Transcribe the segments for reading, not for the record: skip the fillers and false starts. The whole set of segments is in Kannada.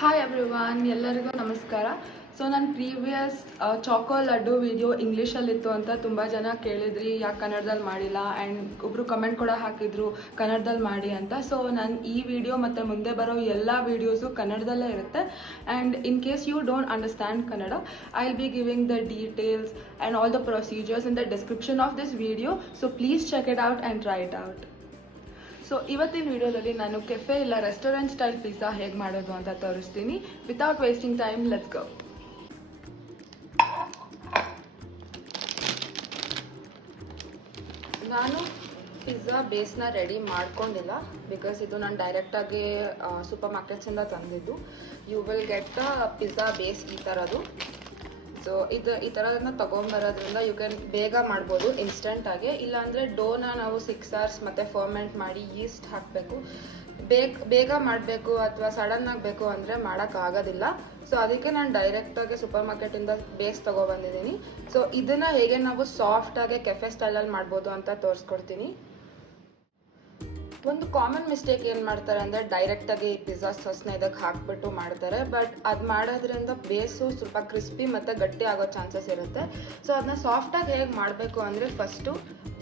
ಹಾಯ್ ಎವ್ರಿವಾನ್, ಎಲ್ಲರಿಗೂ ನಮಸ್ಕಾರ. ಸೊ ನನ್ನ ಪ್ರೀವಿಯಸ್ ಚಾಕೋ ಲಡ್ಡು ವಿಡಿಯೋ ಇಂಗ್ಲೀಷಲ್ಲಿತ್ತು ಅಂತ ತುಂಬ ಜನ ಕೇಳಿದ್ರಿ, ಯಾಕೆ ಕನ್ನಡದಲ್ಲಿ ಮಾಡಿಲ್ಲ. ಆ್ಯಂಡ್ ಒಬ್ಬರು ಕಮೆಂಟ್ ಕೂಡ ಹಾಕಿದ್ರು ಕನ್ನಡದಲ್ಲಿ ಮಾಡಿ ಅಂತ. ಸೊ ನಾನು ಈ ವಿಡಿಯೋ ಮತ್ತು ಮುಂದೆ ಬರೋ ಎಲ್ಲ ವೀಡಿಯೋಸು ಕನ್ನಡದಲ್ಲೇ ಇರುತ್ತೆ. And in case you don't understand Kannada, I will be giving the details and all the procedures in the description of this video. So please check it out and try it out. So ಇವತ್ತಿನ ವಿಡಿಯೋದಲ್ಲಿ ನಾನು ಕೆಫೆ ಇಲ್ಲ ರೆಸ್ಟೋರೆಂಟ್ ಸ್ಟೈಲ್ ಪಿಜ್ಜಾ ಹೇಗೆ ಮಾಡೋದು ಅಂತ ತೋರಿಸ್ತೀನಿ. Without wasting time, let's go. ನಾನು ಪಿಜ್ಜಾ ಬೇಸ್ನ ರೆಡಿ ಮಾಡ್ಕೊಂಡಿಲ್ಲ, ಬಿಕಾಸ್ ಇದು ನಾನು ಡೈರೆಕ್ಟಾಗಿ ಸೂಪರ್ ಮಾರ್ಕೆಟ್ಸಿಂದ ತಂದಿದ್ದು. You will get the pizza base ಈ ಥರದ್ದು. ಸೊ ಈ ಥರದನ್ನ ತೊಗೊಂಬರೋದ್ರಿಂದ ಯು ಕ್ಯಾನ್ ಬೇಗ ಮಾಡ್ಬೋದು ಇನ್ಸ್ಟೆಂಟಾಗಿ. ಇಲ್ಲಾಂದರೆ ಡೋನ ನಾವು 6 hours ಮತ್ತು ಫರ್ಮೆಂಟ್ ಮಾಡಿ ಈಸ್ಟ್ ಹಾಕಬೇಕು. ಬೇಗ ಮಾಡಬೇಕು ಅಥವಾ ಸಡನ್ನಾಗಿ ಬೇಕು ಅಂದರೆ ಮಾಡೋಕ್ಕಾಗೋದಿಲ್ಲ. ಸೊ ಅದಕ್ಕೆ ನಾನು ಡೈರೆಕ್ಟಾಗಿ ಸೂಪರ್ ಮಾರ್ಕೆಟಿಂದ ಬೇಸ್ ತೊಗೊಬಂದಿದ್ದೀನಿ. ಸೊ ಇದನ್ನು ಹೇಗೆ ನಾವು ಸಾಫ್ಟಾಗಿ ಕೆಫೆ ಸ್ಟೈಲಲ್ಲಿ ಮಾಡ್ಬೋದು ಅಂತ ತೋರಿಸ್ಕೊಡ್ತೀನಿ. ಒಂದು ಕಾಮನ್ ಮಿಸ್ಟೇಕ್ ಏನು ಮಾಡ್ತಾರೆ ಅಂದರೆ ಡೈರೆಕ್ಟಾಗಿ ಪಿಜ್ಜಾ ಸಾಸ್ನ ಇದಕ್ಕೆ ಹಾಕಿಬಿಟ್ಟು ಮಾಡ್ತಾರೆ. ಬಟ್ ಅದು ಮಾಡೋದ್ರಿಂದ ಬೇಸು ಸ್ವಲ್ಪ ಕ್ರಿಸ್ಪಿ ಮತ್ತು ಗಟ್ಟಿ ಆಗೋ ಚಾನ್ಸಸ್ ಇರುತ್ತೆ. ಸೊ ಅದನ್ನ ಸಾಫ್ಟಾಗಿ ಹೇಗೆ ಮಾಡಬೇಕು ಅಂದರೆ ಫಸ್ಟು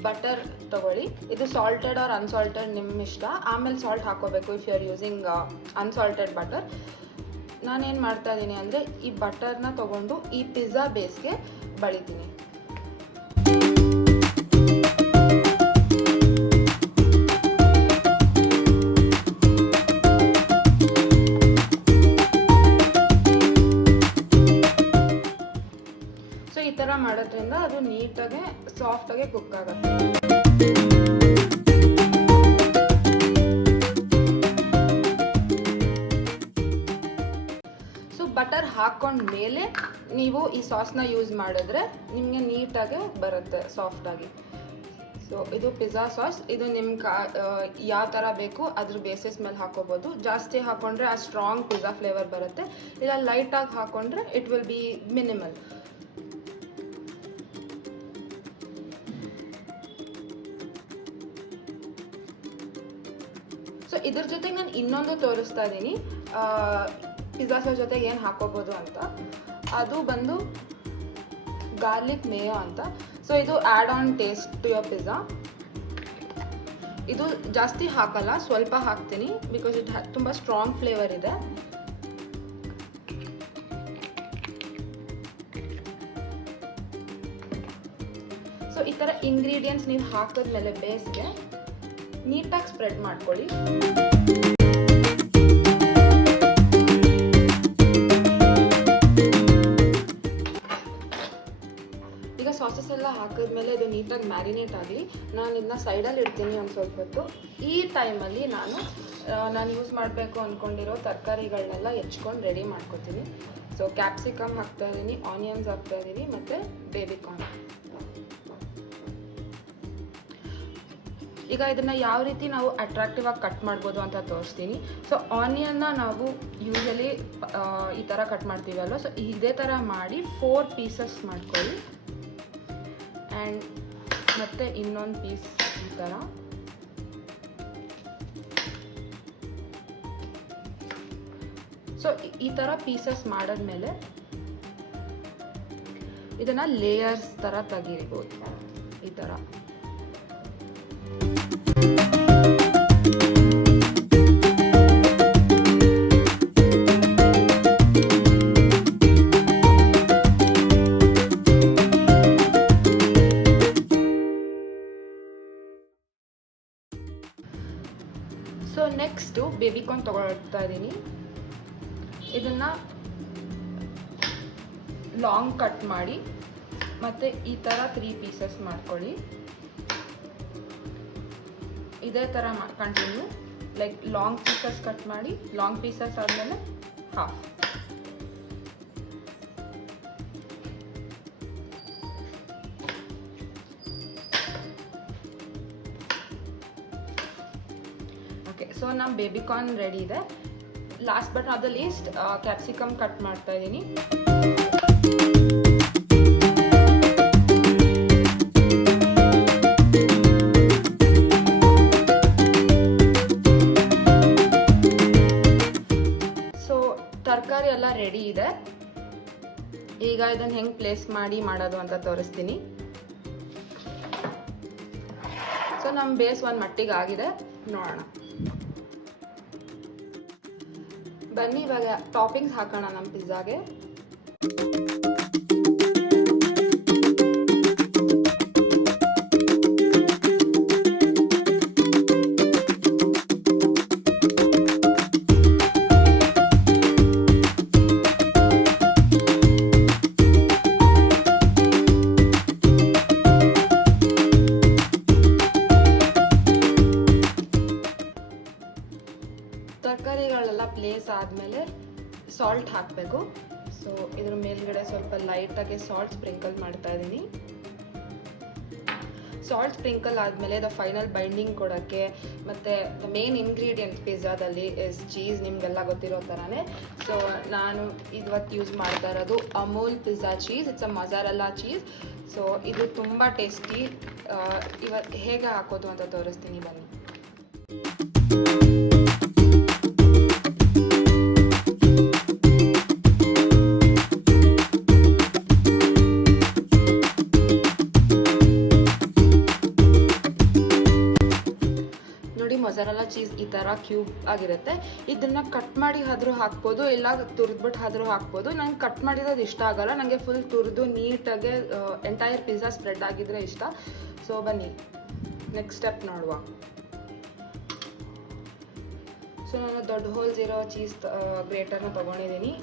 ಬಟರ್ ತೊಗೊಳ್ಳಿ. ಇದು ಸಾಲ್ಟೆಡ್ ಆರ್ ಅನ್ಸಾಲ್ಟೆಡ್ ನಿಮ್ಮ ಇಷ್ಟ. ಆಮೇಲೆ ಸಾಲ್ಟ್ ಹಾಕೋಬೇಕು if you are using unsalted butter. ನಾನೇನು ಮಾಡ್ತಾ ಇದ್ದೀನಿ ಅಂದರೆ ಈ ಬಟರ್ನ ತೊಗೊಂಡು ಈ ಪಿಜ್ಜಾ ಬೇಸ್ಗೆ ಬಳಿತೀನಿ. ಸೊ ಈ ಥರ ಮಾಡೋದ್ರಿಂದ ಅದು ನೀಟಾಗಿ ಸಾಫ್ಟಾಗಿ ಕುಕ್ ಆಗುತ್ತೆ. ಬಟರ್ ಹಾಕೊಂಡ್ಮೇಲೆ ನೀವು ಈ ಸಾಸ್ನ ಯೂಸ್ ಮಾಡಿದ್ರೆ ನಿಮಗೆ ನೀಟಾಗಿ ಬರುತ್ತೆ ಸಾಫ್ಟಾಗಿ. ಸೊ ಇದು ಪಿಜ್ಜಾ ಸಾಸ್. ಇದು ನಿಮ್ಗೆ ಯಾವ ಥರ ಬೇಕು ಅದ್ರ ಬೇಸಿಸ್ ಮೇಲೆ ಹಾಕೋಬೋದು. ಜಾಸ್ತಿ ಹಾಕೊಂಡ್ರೆ ಆ ಸ್ಟ್ರಾಂಗ್ ಪಿಜ್ಜಾ ಫ್ಲೇವರ್ ಬರುತ್ತೆ. ಇಲ್ಲ ಲೈಟಾಗಿ ಹಾಕೊಂಡ್ರೆ it will be minimal. So ಇದ್ರ ಜೊತೆಗೆ ನಾನು ಇನ್ನೊಂದು ತೋರಿಸ್ತಾ ಇದ್ದೀನಿ ಪಿಜ್ಜಾ ಸಾಸ್ ಜೊತೆಗೆ ಏನು ಹಾಕೋಬೋದು ಅಂತ. ಅದು ಬಂದು ಗಾರ್ಲಿಕ್ ಮೇಯೋ ಅಂತ. ಸೊ ಇದು add on taste to your pizza. ಇದು ಜಾಸ್ತಿ ಹಾಕಲ್ಲ, ಸ್ವಲ್ಪ ಹಾಕ್ತೀನಿ ಬಿಕಾಸ್ ಇಟ್ ತುಂಬ ಸ್ಟ್ರಾಂಗ್ ಫ್ಲೇವರ್ ಇದೆ. ಸೊ ಈ ಥರ ಇಂಗ್ರೀಡಿಯೆಂಟ್ಸ್ ನೀವು ಹಾಕಿದ್ಮೇಲೆ ಬೇಸ್ಗೆ ನೀಟಾಗಿ ಸ್ಪ್ರೆಡ್ ಮಾಡ್ಕೊಳ್ಳಿ. ಈಗ ಸಾಸಸ್ ಎಲ್ಲ ಹಾಕಿದ್ಮೇಲೆ ಇದು ನೀಟಾಗಿ ಮ್ಯಾರಿನೇಟ್ ಆಗಲಿ. ನಾನು ಇದನ್ನ ಸೈಡಲ್ಲಿ ಇಡ್ತೀನಿ ಒಂದು ಸ್ವಲ್ಪ ಹೊತ್ತು. ಈ ಟೈಮಲ್ಲಿ ನಾನು ಯೂಸ್ ಮಾಡಬೇಕು ಅಂದ್ಕೊಂಡಿರೋ ತರಕಾರಿಗಳನ್ನೆಲ್ಲ ಹೆಚ್ಕೊಂಡು ರೆಡಿ ಮಾಡ್ಕೊತೀನಿ. ಸೊ ಕ್ಯಾಪ್ಸಿಕಮ್ ಹಾಕ್ತಾಯಿದ್ದೀನಿ, ಆನಿಯನ್ಸ್ ಹಾಕ್ತಾಯಿದ್ದೀನಿ ಮತ್ತು ಬೇಬಿಕಾರ್ನ್. ಈಗ ಇದನ್ನು ಯಾವ ರೀತಿ ನಾವು ಅಟ್ರಾಕ್ಟಿವ್ ಆಗಿ ಕಟ್ ಮಾಡ್ಬೋದು ಅಂತ ತೋರಿಸ್ತೀನಿ. ಸೊ ಆನಿಯನ್ನ ನಾವು ಯೂಶಲಿ ಈ ಥರ ಕಟ್ ಮಾಡ್ತೀವಲ್ವ, ಸೊ ಇದೇ ಥರ ಮಾಡಿ 4 ಪೀಸಸ್ ಮಾಡ್ಕೊಳ್ಳಿ. ಆ್ಯಂಡ್ ಮತ್ತು ಇನ್ನೊಂದು ಪೀಸ್ ಈ ಥರ. ಸೊ ಈ ಥರ ಪೀಸಸ್ ಮಾಡಿದ್ಮೇಲೆ ಇದನ್ನು ಲೇಯರ್ಸ್ ಥರ ತೆಗಿಬೋದು ಈ ಥರ. ಸೊ ನೆಕ್ಸ್ಟು ಬೇಬಿಕಾರ್ನ್ ತೊಗೊಳ್ತಾ ಇದ್ದೀನಿ. ಇದನ್ನು ಲಾಂಗ್ ಕಟ್ ಮಾಡಿ ಮತ್ತು ಈ ಥರ 3 ಪೀಸಸ್ ಮಾಡ್ಕೊಳ್ಳಿ. ಇದೇ ಥರ continue like long pieces cut ಮಾಡಿ, ಲಾಂಗ್ ಪೀಸಸ್ ಆದಮೇಲೆ ಹಾಫ್. ಓಕೆ, ಸೊ ನಮ್ಮ ಬೇಬಿಕಾರ್ನ್ ರೆಡಿ ಇದೆ. Last but not the least capsicum cut ಮಾಡ್ತಾ ಇದ್ದೀನಿ. ತರಕಾರಿ ಎಲ್ಲ ರೆಡಿ ಇದೆ. ಈಗ ಇದನ್ನು ಹೆಂಗೆ ಪ್ಲೇಸ್ ಮಾಡೋದು ಅಂತ ತೋರಿಸ್ತೀನಿ. ಸೊ ನಮ್ಮ ಬೇಸ್ ಒಂದು ಮಟ್ಟಿಗೆ ಆಗಿದೆ, ನೋಡೋಣ ಬನ್ನಿ. ಇವಾಗ ಟಾಪಿಂಗ್ಸ್ ಹಾಕೋಣ ನಮ್ಮ ಪಿಜ್ಜಾಗೆ. ತರಕಾರಿಗಳೆಲ್ಲ ಪ್ಲೇಸ್ ಆದಮೇಲೆ ಸಾಲ್ಟ್ ಹಾಕಬೇಕು. ಸೊ ಇದ್ರ ಮೇಲ್ಗಡೆ ಸ್ವಲ್ಪ ಲೈಟಾಗಿ ಸಾಲ್ಟ್ ಸ್ಪ್ರಿಂಕಲ್ ಮಾಡ್ತಾ ಇದ್ದೀನಿ. ಸಾಲ್ಟ್ ಸ್ಪ್ರಿಂಕಲ್ ಆದಮೇಲೆ ದ ಫೈನಲ್ ಬೈಂಡಿಂಗ್ ಕೊಡೋಕ್ಕೆ ಮತ್ತು ದ ಮೇನ್ ಇಂಗ್ರೀಡಿಯೆಂಟ್ ಪಿಜ್ಜಾದಲ್ಲಿ ಇಸ್ ಚೀಸ್, ನಿಮಗೆಲ್ಲ ಗೊತ್ತಿರೋ ಥರನೇ. ಸೊ ನಾನು ಇವತ್ತು ಯೂಸ್ ಮಾಡ್ತಾ ಇರೋದು Amul pizza cheese. It's a mozzarella cheese. So ಇದು ತುಂಬ ಟೇಸ್ಟಿ. ಇವತ್ತು ಹೇಗೆ ಹಾಕೋದು ಅಂತ ತೋರಿಸ್ತೀನಿ ಬನ್ನಿ. ಮೊಜರೆಲ್ಲಾ ಚೀಸ್ ಈ ಥರ ಕ್ಯೂಬ್ ಆಗಿರುತ್ತೆ. ಇದನ್ನು ಕಟ್ ಮಾಡಿ ಆದರೂ ಹಾಕ್ಬೋದು, ಇಲ್ಲ ತುರಿದ್ಬಿಟ್ಟು ಆದರೂ ಹಾಕ್ಬೋದು. ನಂಗೆ ಕಟ್ ಮಾಡಿರೋದು ಇಷ್ಟ ಆಗಲ್ಲ, ನನಗೆ ಫುಲ್ ತುರಿದು ನೀಟಾಗಿ ಎಂಟೈರ್ ಪಿಜ್ಜಾ ಸ್ಪ್ರೆಡ್ ಆಗಿದ್ರೆ ಇಷ್ಟ. ಸೊ ಬನ್ನಿ ನೆಕ್ಸ್ಟ್ ಸ್ಟೆಪ್ ನೋಡುವ. ಸೊ ನಾನು ದೊಡ್ಡ ಹೋಲ್ಸ್ ಇರೋ ಚೀಸ್ ಗ್ರೇಟರ್ನ ತೊಗೊಂಡಿದ್ದೀನಿ.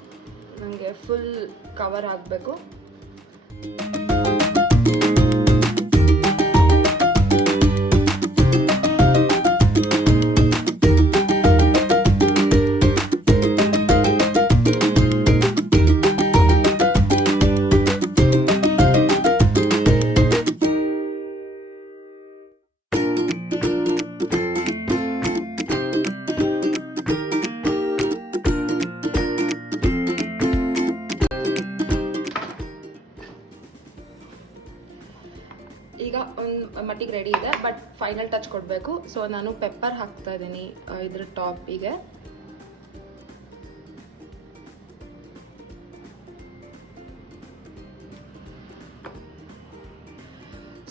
ನನಗೆ ಫುಲ್ ಕವರ್ ಆಗಬೇಕು. ಈಗ ಒಂದು ಮಟ್ಟಿಗೆ ರೆಡಿ ಇದೆ, ಬಟ್ ಫೈನಲ್ ಟಚ್ ಕೊಡಬೇಕು. ಸೊ ನಾನು ಪೆಪ್ಪರ್ ಹಾಕ್ತಾ ಇದ್ದೀನಿ ಇದ್ರ ಟಾಪಿಗೆ.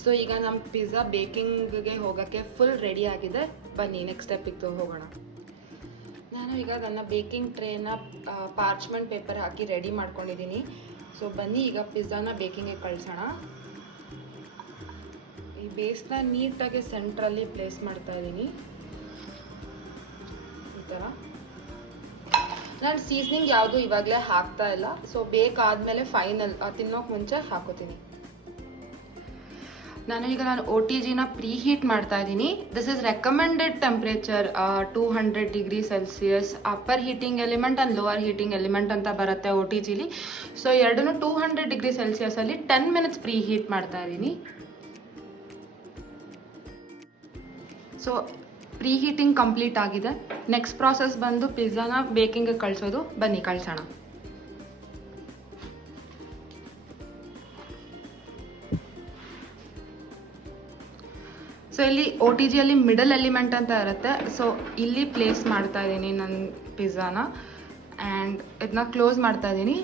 ಸೊ ಈಗ ನಮ್ಮ ಪಿಜ್ಜಾ ಬೇಕಿಂಗ್ಗೆ ಹೋಗೋಕ್ಕೆ ಫುಲ್ ರೆಡಿ ಆಗಿದೆ. ಬನ್ನಿ ನೆಕ್ಸ್ಟ್ ಸ್ಟೆಪ್ಪಿಗೆ ಹೋಗೋಣ. ನಾನು ಈಗ ನನ್ನ ಬೇಕಿಂಗ್ ಟ್ರೇನ ಪಾರ್ಚ್ಮೆಂಟ್ ಪೇಪರ್ ಹಾಕಿ ರೆಡಿ ಮಾಡ್ಕೊಂಡಿದ್ದೀನಿ. ಸೊ ಬನ್ನಿ ಈಗ ಪಿಜ್ಜಾನ ಬೇಕಿಂಗ್ಗೆ ಕಳಿಸೋಣ. ಈ ಬೇಸ್ನ ನೀಟಾಗಿ ಸೆಂಟ್ರಲ್ಲಿ ಪ್ಲೇಸ್ ಮಾಡ್ತಾ ಇದ್ದೀನಿ ಈ ಥರ. ನಾನು ಸೀಸನಿಂಗ್ ಯಾವುದು ಇವಾಗಲೇ ಹಾಕ್ತಾ ಇಲ್ಲ. ಸೊ ಬೇಕಾದಮೇಲೆ ಫೈನಲ್ ತಿನ್ನೋಕೆ ಮುಂಚೆ ಹಾಕೋತೀನಿ. ನಾನು OTGನ ಪ್ರೀ ಹೀಟ್ ಮಾಡ್ತಾ ಇದ್ದೀನಿ. This is recommended temperature 200 degree Celsius. Upper heating element and lower heating element ಅಂತ ಬರುತ್ತೆ OTGಲಿ. ಸೊ ಎರಡನ್ನೂ 200 ಡಿಗ್ರಿ ಸೆಲ್ಸಿಯಸಲ್ಲಿ 10 ಮಿನಿಟ್ಸ್ ಪ್ರೀ ಹೀಟ್ ಮಾಡ್ತಾ ಇದ್ದೀನಿ. ಸೊ ಪ್ರೀ ಹೀಟಿಂಗ್ ಕಂಪ್ಲೀಟ್ ಆಗಿದೆ. ನೆಕ್ಸ್ಟ್ ಪ್ರಾಸೆಸ್ ಬಂದು ಪಿಜ್ಜಾನ ಬೇಕಿಂಗ್ಗೆ ಕಳಿಸೋದು. ಬನ್ನಿ ಕಳಿಸೋಣ. ಸೊ ಇಲ್ಲಿ OTGಯಲ್ಲಿ ಮಿಡಲ್ ಎಲಿಮೆಂಟ್ ಅಂತ ಇರುತ್ತೆ. ಸೊ ಇಲ್ಲಿ ಪ್ಲೇಸ್ ಮಾಡ್ತಾ ಇದ್ದೀನಿ ನನ್ನ ಪಿಜ್ಜಾನ ಆ್ಯಂಡ್ ಇದನ್ನ ಕ್ಲೋಸ್ ಮಾಡ್ತಾ ಇದ್ದೀನಿ.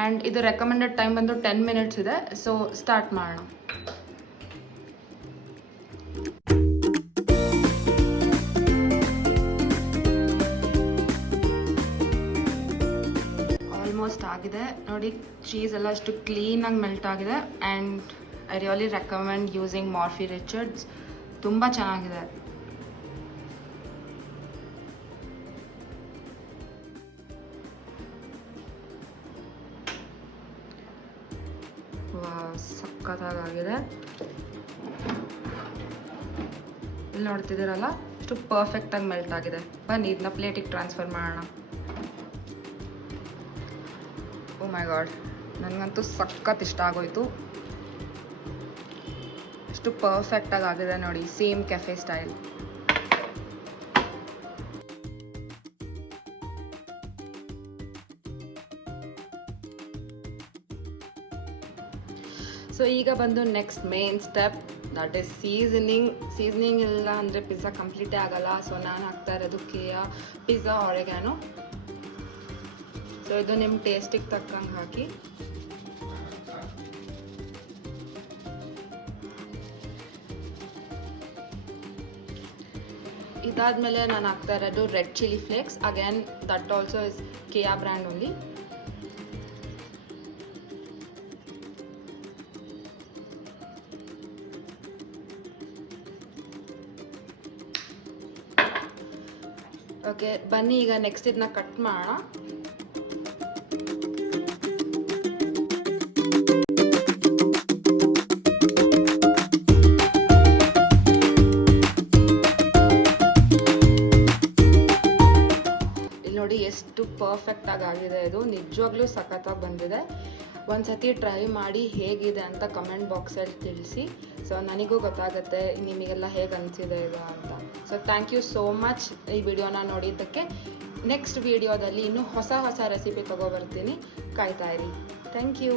ಆ್ಯಂಡ್ ಇದು ರೆಕಮೆಂಡೆಡ್ ಟೈಮ್ ಬಂದು 10 ಮಿನಿಟ್ಸ್ ಇದೆ. ಸೊ ಸ್ಟಾರ್ಟ್ ಮಾಡೋಣ. ಆಲ್ಮೋಸ್ಟ್ ಆಗಿದೆ ನೋಡಿ. ಚೀಸ್ ಎಲ್ಲ ಅಷ್ಟು ಕ್ಲೀನಾಗಿ ಮೆಲ್ಟ್ ಆಗಿದೆ. And I really recommend using Morphy Richards. ತುಂಬ ಚೆನ್ನಾಗಿದೆ. ಸಖತ್ತಾಗಿದೆ. ಇಲ್ಲಿ ನೋಡ್ತಿದ್ದೀರಲ್ಲ ಅಷ್ಟು ಪರ್ಫೆಕ್ಟಾಗಿ ಮೆಲ್ಟ್ ಆಗಿದೆ. ಬನ್ನಿ ಇದನ್ನ ಪ್ಲೇಟಿಗೆ ಟ್ರಾನ್ಸ್ಫರ್ ಮಾಡೋಣ. ಓ ಮೈ ಗಾಡ್, ನನಗಂತೂ ಸಖತ್ ಇಷ್ಟ ಆಗೋಯ್ತು. ಅಷ್ಟು ಪರ್ಫೆಕ್ಟಾಗಿ ಆಗಿದೆ ನೋಡಿ, ಸೇಮ್ ಕೆಫೆ ಸ್ಟೈಲ್. ಸೊ ಈಗ ಬಂದು next main step that is seasoning ಇಲ್ಲ ಅಂದರೆ ಪಿಜ್ಜಾ ಕಂಪ್ಲೀಟೇ ಆಗಲ್ಲ. ಸೊ ನಾನು ಹಾಕ್ತಾ ಇರೋದು ಕೇಯ ಪಿಜ್ಜಾ ಆರೆಗಾನೋ. ಸೊ ಇದು ನಿಮ್ಮ ಟೇಸ್ಟಿಗೆ ತಕ್ಕಂಗೆ ಹಾಕಿ. ಇದಾದಮೇಲೆ ನಾನು ಹಾಕ್ತಾ ಇರೋದು red chilli flakes. Again that also is Keya brand only. Okay, ಬನ್ನಿ ಈಗ ನೆಕ್ಸ್ಟ್ ಇದನ್ನ ಕಟ್ ಮಾಡೋಣ. ನೋಡಿ ಎಷ್ಟು ಪರ್ಫೆಕ್ಟಾಗಿ ಆಗಿದೆ. ಇದು ನಿಜವಾಗ್ಲೂ ಸಖತ್ತಾಗಿ ಬಂದಿದೆ. ಒಂದ್ಸತಿ ಟ್ರೈ ಮಾಡಿ ಹೇಗಿದೆ ಅಂತ ಕಮೆಂಟ್ ಬಾಕ್ಸಲ್ಲಿ ತಿಳಿಸಿ. ಸೊ ನನಗೂ ಗೊತ್ತಾಗುತ್ತೆ ನಿಮಗೆಲ್ಲ ಹೇಗೆ ಅನಿಸಿದೆ ಇದು ಅಂತ. So thank you so much ಈ ವಿಡಿಯೋನ ನೋಡಿದ್ದಕ್ಕೆ. ನೆಕ್ಸ್ಟ್ ವಿಡಿಯೋದಲ್ಲಿ ಇನ್ನೂ ಹೊಸ ರೆಸಿಪಿ ತೊಗೊಬರ್ತೀನಿ, ಕಾಯ್ತಾ ಇರಿ. Thank you.